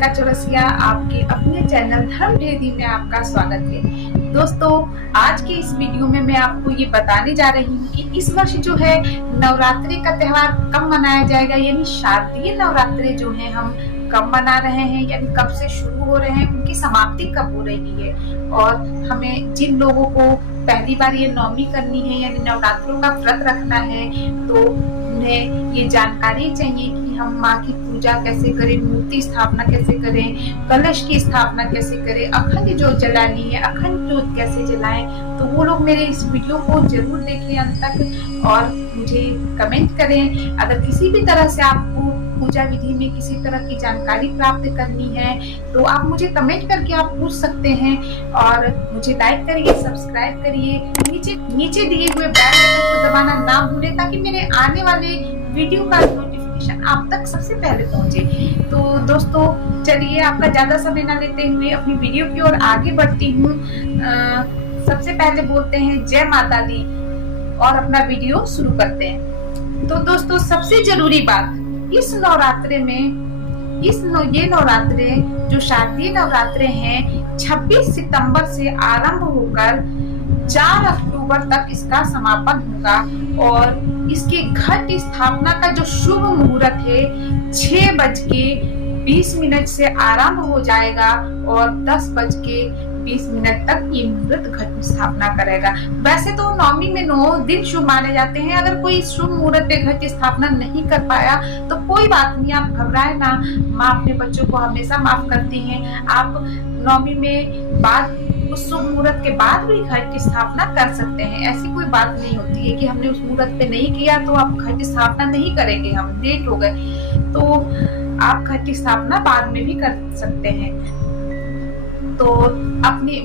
रेखा चौरसिया आपके अपने चैनल धर्म भेदी में आपका स्वागत है। दोस्तों, आज के इस वीडियो में मैं आपको ये बताने जा रही हूँ कि इस वर्ष जो है नवरात्रि का त्योहार कब मनाया जाएगा, यानी शारदीय नवरात्रि जो है हम कब मना रहे हैं, यानी कब से शुरू हो रहे हैं, उनकी समाप्ति कब हो रही है। और हमें जिन लोगों को पहली बार ये नवमी करनी है यानी नवरात्रों का व्रत रखना है, तो उन्हें ये जानकारी चाहिए कि हम माँ की पूजा कैसे करें, मूर्ति स्थापना कैसे करें, कलश की स्थापना कैसे करें, अखंड ज्योत जलानी है, अखंड ज्योत कैसे जलाएं। तो वो लोग मेरे इस वीडियो को जरूर देखें अंत तक और मुझे कमेंट करें। अगर किसी भी तरह से आपको पूजा विधि में किसी तरह की जानकारी प्राप्त करनी है तो आप मुझे कमेंट करके आप पूछ सकते हैं। और मुझे लाइक करिए, सब्सक्राइब करिए, नीचे दिए हुए बेल आइकन को दबाना ना भूलें ताकि मेरे आने वाले वीडियो का नोटिफिकेशन आप तक सबसे पहले पहुंचे। तो दोस्तों, चलिए आपका ज्यादा समय ना लेते हुए अपनी वीडियो की ओर आगे बढ़ती हूँ। सबसे पहले बोलते हैं जय माता दी और अपना वीडियो शुरू करते हैं। तो दोस्तों, सबसे जरूरी बात, इस नवरात्रे में ये नवरात्रे जो शारदीय नवरात्रे हैं 26 सितंबर से आरंभ होकर 4 अक्टूबर तक इसका समापन होगा। और इसके घट स्थापना का जो शुभ मुहूर्त है 6:20 से आरंभ हो जाएगा और 10:20 तक ये मुहूर्त घट स्थापना करेगा। वैसे तो नवमी में 9 दिन शुभ माने जाते हैं। अगर कोई शुभ मुहूर्त पे घट स्थापना नहीं कर पाया तो कोई बात नहीं, आप घबराए ना। माँ अपने बच्चों को हमेशा माफ करती हैं। आप नवमी में बाद उस शुभ मुहूर्त के बाद भी घट की स्थापना कर सकते हैं। ऐसी कोई बात नहीं होती है कि हमने उस मुहूर्त पे नहीं किया तो आप घट की स्थापना नहीं करेंगे, हम लेट हो गए, तो आप घट की स्थापना बाद में भी कर सकते हैं। तो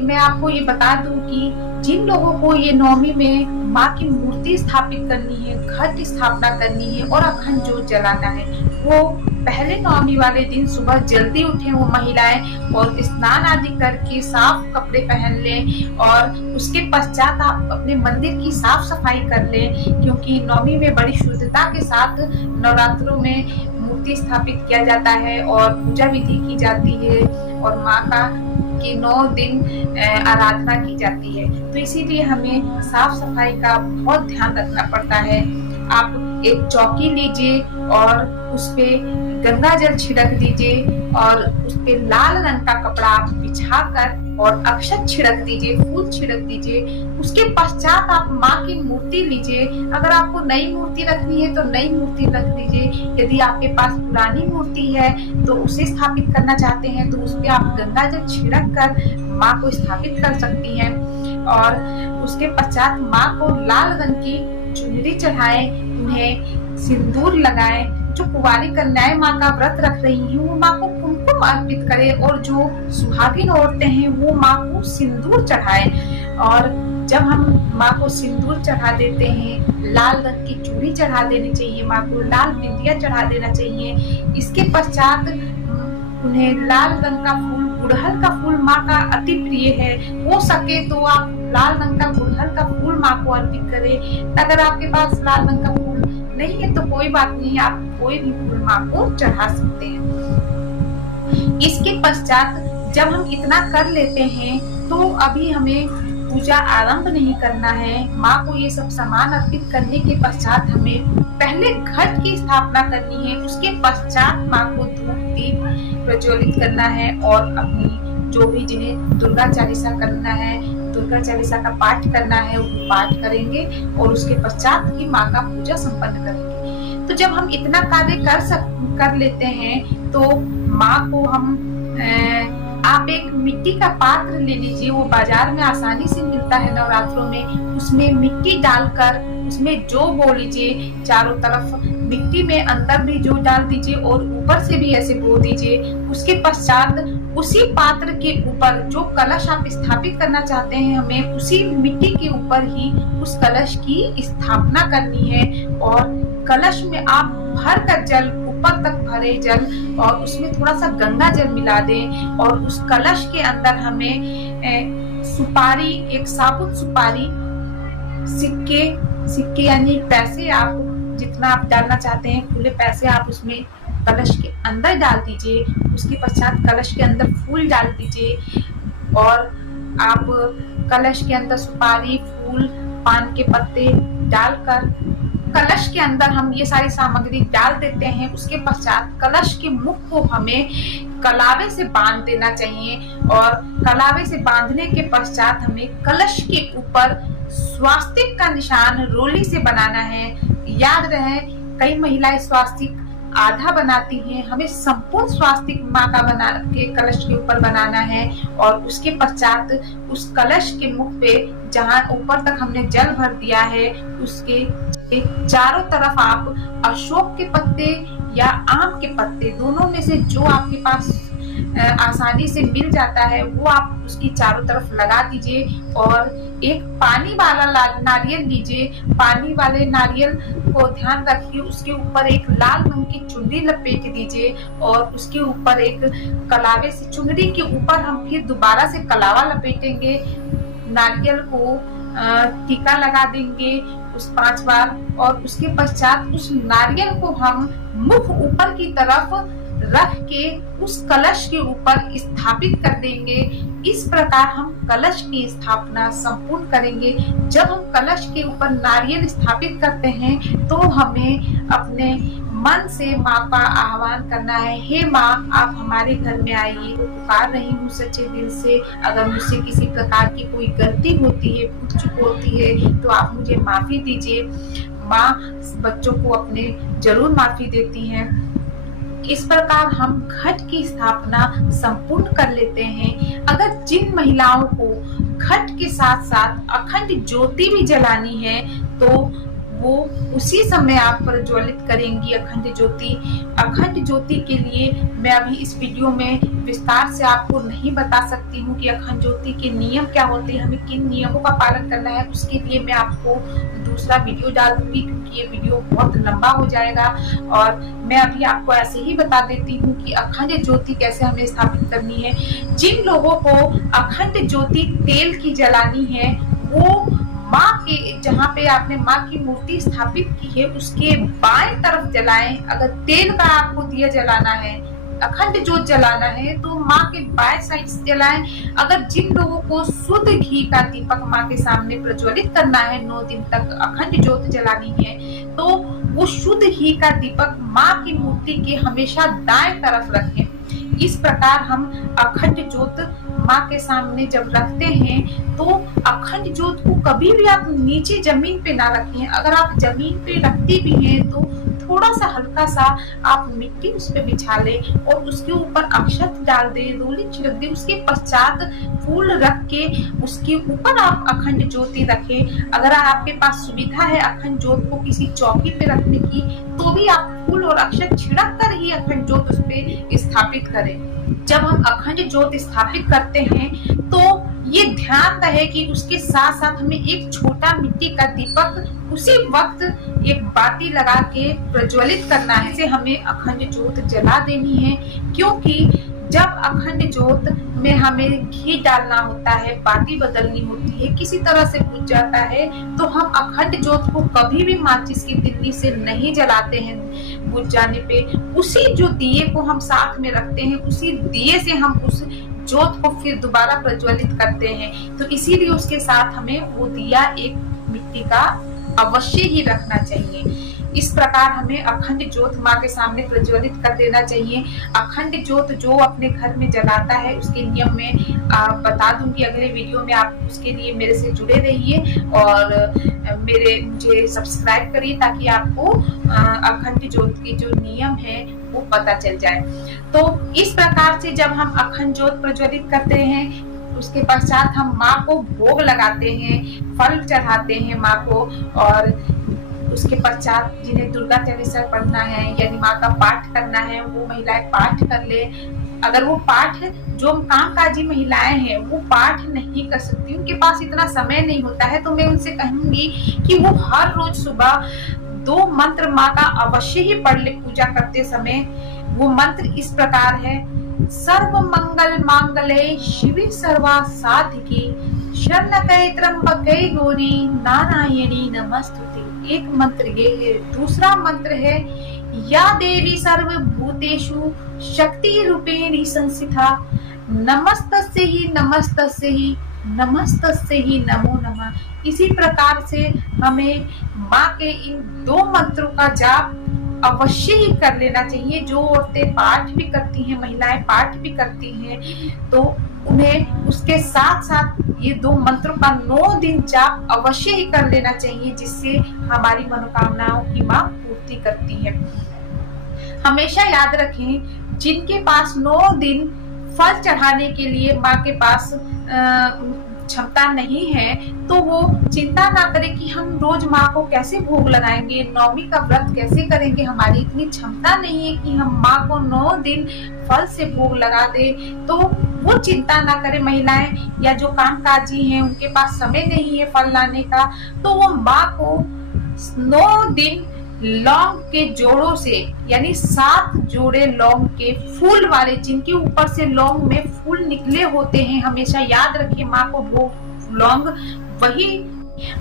मैं आपको ये बता दूं कि जिन लोगों को ये नवमी में माँ की मूर्ति स्थापित करनी है, घट स्थापना करनी है और अखंड ज्योत जलाना है, वो पहले नवमी वाले दिन सुबह जल्दी उठें वो महिलाएं और स्नान आदि करके साफ कपड़े पहन लें और उसके पश्चात आप अपने मंदिर की साफ सफाई कर लें, क्योंकि नवमी में बड़ी शुद्धता के साथ नवरात्रों में मूर्ति स्थापित किया जाता है और पूजा विधि की जाती है और माँ का कि 9 दिन आराधना की जाती है। तो इसीलिए हमें साफ सफाई का बहुत ध्यान रखना पड़ता है। आप एक चौकी लीजिए और उस पे गंगा जल छिड़क दीजिए और उस पे लाल रंग का कपड़ा बिछाकर और अक्षत छिड़क दीजिए, फूल छिड़क दीजिए। उसके पश्चात आप माँ की मूर्ति लीजिए। अगर आपको नई मूर्ति रखनी है तो नई मूर्ति रख दीजिए। यदि आपके पास पुरानी मूर्ति है तो उसे स्थापित करना चाहते हैं तो उस पे आप गंगा जल छिड़क कर माँ को स्थापित कर सकती हैं। और उसके पश्चात माँ को लाल रंग की चुनरी चढ़ाएं, उन्हें सिंदूर लगाएं। जो कुंवारी कन्याएं माँ का व्रत रख रही हैं वो माँ को कुमकुम अर्पित करें और जो सुहागिन औरतें हैं वो माँ को सिंदूर चढ़ाएं। और जब हम माँ को सिंदूर चढ़ा देते हैं, लाल रंग की चूड़ी चढ़ा देनी चाहिए, माँ को लाल बिंदिया चढ़ा देना चाहिए। इसके पश्चात उन्हें लाल रंग का फूल, गुड़हल का फूल माँ का अति प्रिय है, हो सके तो आप लाल रंग का गुड़हल का फूल माँ को अर्पित करें। अगर आपके पास लाल रंग का फूल नहीं है तो कोई बात नहीं, आप कोई भी फूल माँ को चढ़ा सकते हैं। इसके पश्चात जब हम इतना कर लेते हैं तो अभी हमें पूजा आरंभ नहीं करना है। माँ को ये सब सामान अर्पित करने के पश्चात हमें पहले घट की स्थापना करनी है। उसके पश्चात माँ को धूप दीप प्रज्वलित करना है और अपनी जो भी जिन्हें दुर्गा चालीसा करना है, दुर्गा चालीसा का पाठ करना है, वो पाठ करेंगे और उसके पश्चात ही माँ का पूजा संपन्न करेंगे। तो जब हम इतना कार्य कर लेते हैं तो माँ को हम आप एक मिट्टी का पात्र ले लीजिए, वो बाजार में आसानी से मिलता है नवरात्रों में। उसमें मिट्टी डालकर उसमें जौ बो लीजिए, चारों तरफ मिट्टी में अंदर भी जौ डाल दीजिए और ऊपर से भी ऐसे बो दीजिए। उसके पश्चात उसी पात्र के ऊपर जो कलश आप स्थापित करना चाहते हैं, हमें उसी मिट्टी के ऊपर ही उस कलश की स्थापना करनी है। और कलश में आप भर कर जल, ऊपर तक भरे जल और उसमें थोड़ा सा गंगा जल मिला दें और उस कलश के अंदर हमें सुपारी, एक साबुत सुपारी, सिक्के यानी पैसे, आप जितना आप डालना चाहते हैं खुले पैसे आप उसमें कलश के अंदर डाल दीजिए। उसके पश्चात कलश के अंदर फूल डाल दीजिए और आप कलश के अंदर सुपारी, फूल, पान के पत्ते डालकर कलश के अंदर हम ये सारी सामग्री डाल देते हैं। उसके पश्चात कलश के मुख को हमें कलावे से बांध देना चाहिए और कलावे से बांधने के पश्चात हमें कलश के ऊपर स्वास्तिक का निशान रोली से बनाना है। याद रहे, कई महिलाएं स्वास्तिक आधा बनाती हैं, हमें संपूर्ण स्वास्तिक माँ का बना के कलश के ऊपर बनाना है और उसके पश्चात उस कलश के मुख पे जहाँ ऊपर तक हमने जल भर दिया है उसके चारों तरफ आप अशोक के पत्ते या आम के पत्ते, दोनों में से जो आपके पास आसानी से मिल जाता है वो आप उसकी चारों तरफ लगा दीजिए और एक पानी वाला नारियल लीजिए। पानी वाले नारियल को ध्यान रखिए, उसके ऊपर एक लाल रंग की चुनरी लपेट दीजिए और उसके ऊपर एक कलावे से, चुनरी के ऊपर हम फिर दोबारा से कलावा लपेटेंगे। नारियल को टीका लगा देंगे उस 5 बार और उसके पश्चात उस नारियल को हम मुख ऊपर की तरफ रख के उस कलश के ऊपर स्थापित कर देंगे। इस प्रकार हम कलश की स्थापना संपूर्ण करेंगे। जब हम कलश के ऊपर नारियल स्थापित करते हैं तो हमें अपने मन से माँ का आह्वान करना है, हे माँ आप हमारे घर में आइए, तो पुकार रही हूँ सच्चे दिल से। अगर मुझसे किसी प्रकार की कोई गलती होती है, भूल चूक होती है तो आप मुझे माफी दीजिए। माँ बच्चों को अपने जरूर माफी देती हैं। इस प्रकार हम घट की स्थापना संपूर्ण कर लेते हैं। अगर जिन महिलाओं को घट के साथ साथ अखंड ज्योति भी जलानी है तो वो उसी समय आप प्रज्वलित करेंगी अखंड ज्योति। अखंड ज्योति के लिए मैं अभी इस वीडियो में विस्तार से आपको नहीं बता सकती हूँ कि अखंड ज्योति के नियम क्या होते हैं, हमें किन नियमों का पालन करना है। उसके लिए मैं आपको दूसरा वीडियो डाल दूंगी क्योंकि ये वीडियो बहुत लंबा हो जाएगा। और मैं अभी आपको ऐसे ही बता देती हूँ कि अखंड ज्योति कैसे हमें स्थापित करनी है। जिन लोगों को अखंड ज्योति तेल की जलानी है वो माँ के, जहाँ पे आपने माँ की मूर्ति स्थापित की है उसके बाएं तरफ जलाएं। अगर तेल का आपको दिया जलाना है, अखंड ज्योत जलाना है तो माँ के बाएं साइड से जलाएं। अगर जिन लोगों को शुद्ध घी का दीपक माँ के सामने प्रज्वलित करना है, 9 दिन तक अखंड ज्योत जलानी है, तो वो शुद्ध घी का दीपक माँ की मूर्ति के हमेशा दाएं तरफ रखें। इस प्रकार हम अखंड ज्योत माँ के सामने जब रखते हैं तो अखंड ज्योत को कभी भी आप नीचे जमीन पे ना रखें। अगर आप जमीन पे रखती भी हैं तो थोड़ा सा हल्का सा आप मिट्टी उस पे बिछा लें और उसके ऊपर अक्षत डाल दें, रोली छिड़क दें। उसके पश्चात फूल रख के उसके ऊपर आप अखंड ज्योति रखें। अगर आपके पास सुविधा है अखंड ज्योत को किसी चौकी पे रखने की तो भी आप फूल और अक्षत छिड़क कर ही अखंड ज्योत उस पे स्थापित करें। जब हम अखंड ज्योत स्थापित करते हैं तो ये ध्यान रहे कि उसके साथ साथ हमें एक छोटा मिट्टी का दीपक उसी वक्त एक बाती लगा के प्रज्वलित करना है। इसे हमें अखंड ज्योत जला देनी है क्योंकि जब अखंड ज्योत में हमें घी डालना होता है, बाती बदलनी होती है, किसी तरह से बुझ जाता है तो हम अखंड ज्योत को कभी भी माचिस की तिल्ली से नहीं जलाते हैं। बुझ जाने पे उसी जो दिए को हम साथ में रखते हैं, उसी दिए से हम उस ज्योत को फिर दोबारा प्रज्वलित करते हैं। तो इसीलिए उसके साथ हमें वो दिया एक मिट्टी का अवश्य ही रखना चाहिए। इस प्रकार हमें अखंड ज्योत माँ के सामने प्रज्वलित कर देना चाहिए। अखंड ज्योत जो अपने घर में जलाता है उसके नियम में बता दूंगी अगले वीडियो में। आप उसके लिए मेरे से जुड़े रहिए और मुझे सब्सक्राइब करिए ताकि आपको अखंड ज्योत के जो नियम है वो पता चल जाए। तो इस प्रकार से जब हम अखंड ज्योत प्रज्वलित करते हैं उसके पश्चात हम माँ को भोग लगाते हैं, फल चढ़ाते हैं माँ को। और उसके पश्चात जिन्हें दुर्गा चालीसा पढ़ना है यानी माँ का पाठ करना है वो महिलाएं पाठ कर ले। अगर वो पाठ, जो कामकाजी महिलाएं हैं वो पाठ नहीं कर सकती, उनके पास इतना समय नहीं होता है, तो मैं उनसे कहूंगी कि वो हर रोज सुबह 2 मंत्र माँ का अवश्य ही पढ़ ले पूजा करते समय। वो मंत्र इस प्रकार है, सर्व मंगल मांगल्ये शिवे सर्वा साधिके शरणकै त्र्यंबकै गौरी नारायणी नमस्तुते। एक मंत्र ये है। दूसरा मंत्र है या देवी सर्वभूतेषु शक्ति रूपेण संस्थिता नमस्तस्यै नमस्तस्यै नमो नमः। इसी प्रकार से हमें माँ के इन दो मंत्रों का जाप अवश्य ही कर लेना चाहिए। जो औरतें पाठ भी करती हैं, महिलाएं पाठ भी करती हैं, तो उन्हें उसके साथ साथ ये दो मंत्रों का 9 दिन जाप अवश्य ही कर लेना चाहिए, जिससे हमारी मनोकामनाओं की माँ पूर्ति करती है। हमेशा याद रखें, जिनके पास 9 दिन फल चढ़ाने के लिए माँ के पास क्षमता नहीं है, तो वो चिंता ना करें कि हम रोज माँ को कैसे भोग लगाएंगे, नौमी का व्रत कैसे करेंगे। हमारी इतनी क्षमता नहीं है कि हम माँ को 9 दिन फल से भोग लगा दे, तो वो चिंता ना करें। महिलाएं या जो कामकाजी हैं, उनके पास समय नहीं है फल लाने का, तो वो माँ को 9 दिन लौंग के जोड़ों से, यानी 7 जोड़े लौंग के फूल वाले, जिनके ऊपर से लौंग में फूल निकले होते हैं, हमेशा याद रखिए माँ को वो लौंग वही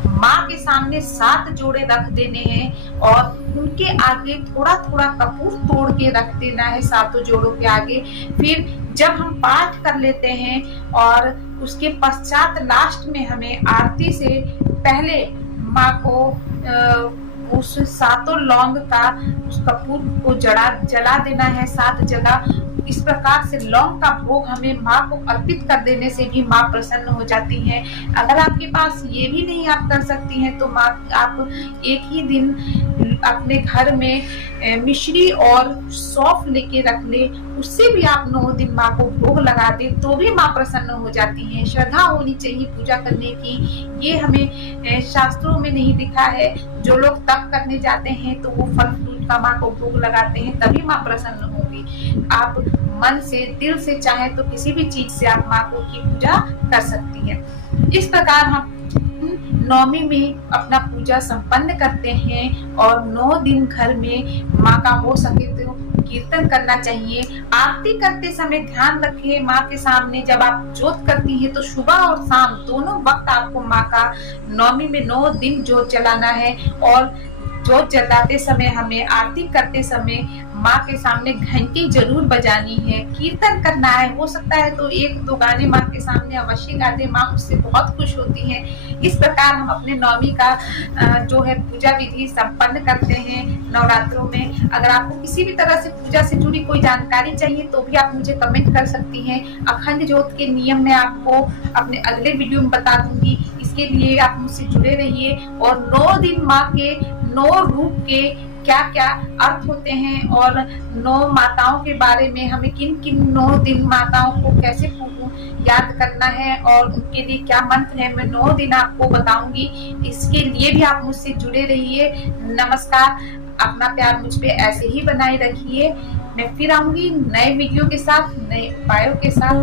माँ के सामने 7 जोड़े रख देने हैं और उनके आगे थोड़ा थोड़ा कपूर तोड़ के रख देना है 7 जोड़ों के आगे। फिर जब हम पाठ कर लेते हैं और उसके पश्चात लास्ट में हमें आरती से पहले माँ को उस 7 लौंग का उस कपूर को जला देना है 7 जगह। इस प्रकार से लौंग का भोग हमें माँ को अर्पित कर देने से भी माँ प्रसन्न हो जाती हैं। अगर आपके पास ये भी नहीं आप कर सकती हैं, तो माँ आप एक ही दिन अपने घर में मिश्री और सौंफ लेके रख ले, उससे भी आप 9 दिन माँ को भोग लगा दे, तो भी माँ प्रसन्न हो जाती हैं। श्रद्धा होनी चाहिए पूजा करने की, ये हमें शास्त्रों में नहीं दिखा है। जो लोग तप करने जाते हैं तो वो फल फ्रूट का माँ को भोग लगाते हैं, तभी माँ प्रसन्न होगी। आप मन से दिल से चाहे तो किसी भी चीज से आप माँ को की पूजा कर सकती हैं। इस प्रकार हम नौमी में अपना पूजा संपन्न करते हैं और 9 दिन घर में माँ का हो सके तो कीर्तन करना चाहिए। आरती करते समय ध्यान रखिए, माँ के सामने जब आप जोत करती है तो सुबह और शाम दोनों वक्त आपको माँ का नौमी में 9 दिन जोत जलाना है। और जोत जलाते समय हमें आरती करते समय माँ के सामने घंटी जरूर बजानी है, कीर्तन करना है। हो सकता है तो 1-2 गाने माँ के सामने अवश्य गा दे, माँ उससे बहुत खुश होती है। इस प्रकार हम अपने नौमी का जो है पूजा विधि संपन्न करते हैं नवरात्रों में। अगर आपको किसी भी तरह से पूजा से जुड़ी कोई जानकारी चाहिए तो भी आप मुझे कमेंट कर सकती हैं। अखंड ज्योत के नियम मैं आपको अपने अगले वीडियो में बता दूंगी। इसके लिए आप मुझसे जुड़े रहिए। और 9 दिन माँ के 9 रूप के क्या क्या अर्थ होते हैं और 9 माताओं के बारे में हमें किन किन 9 दिन माताओं को कैसे याद करना है और उनके लिए क्या मंत्र है, मैं 9 दिन आपको बताऊंगी। इसके लिए भी आप मुझसे जुड़े रहिए। नमस्कार, अपना प्यार मुझ पे ऐसे ही बनाए रखिए। मैं फिर आऊंगी नए वीडियो के साथ, नए उपायों के साथ।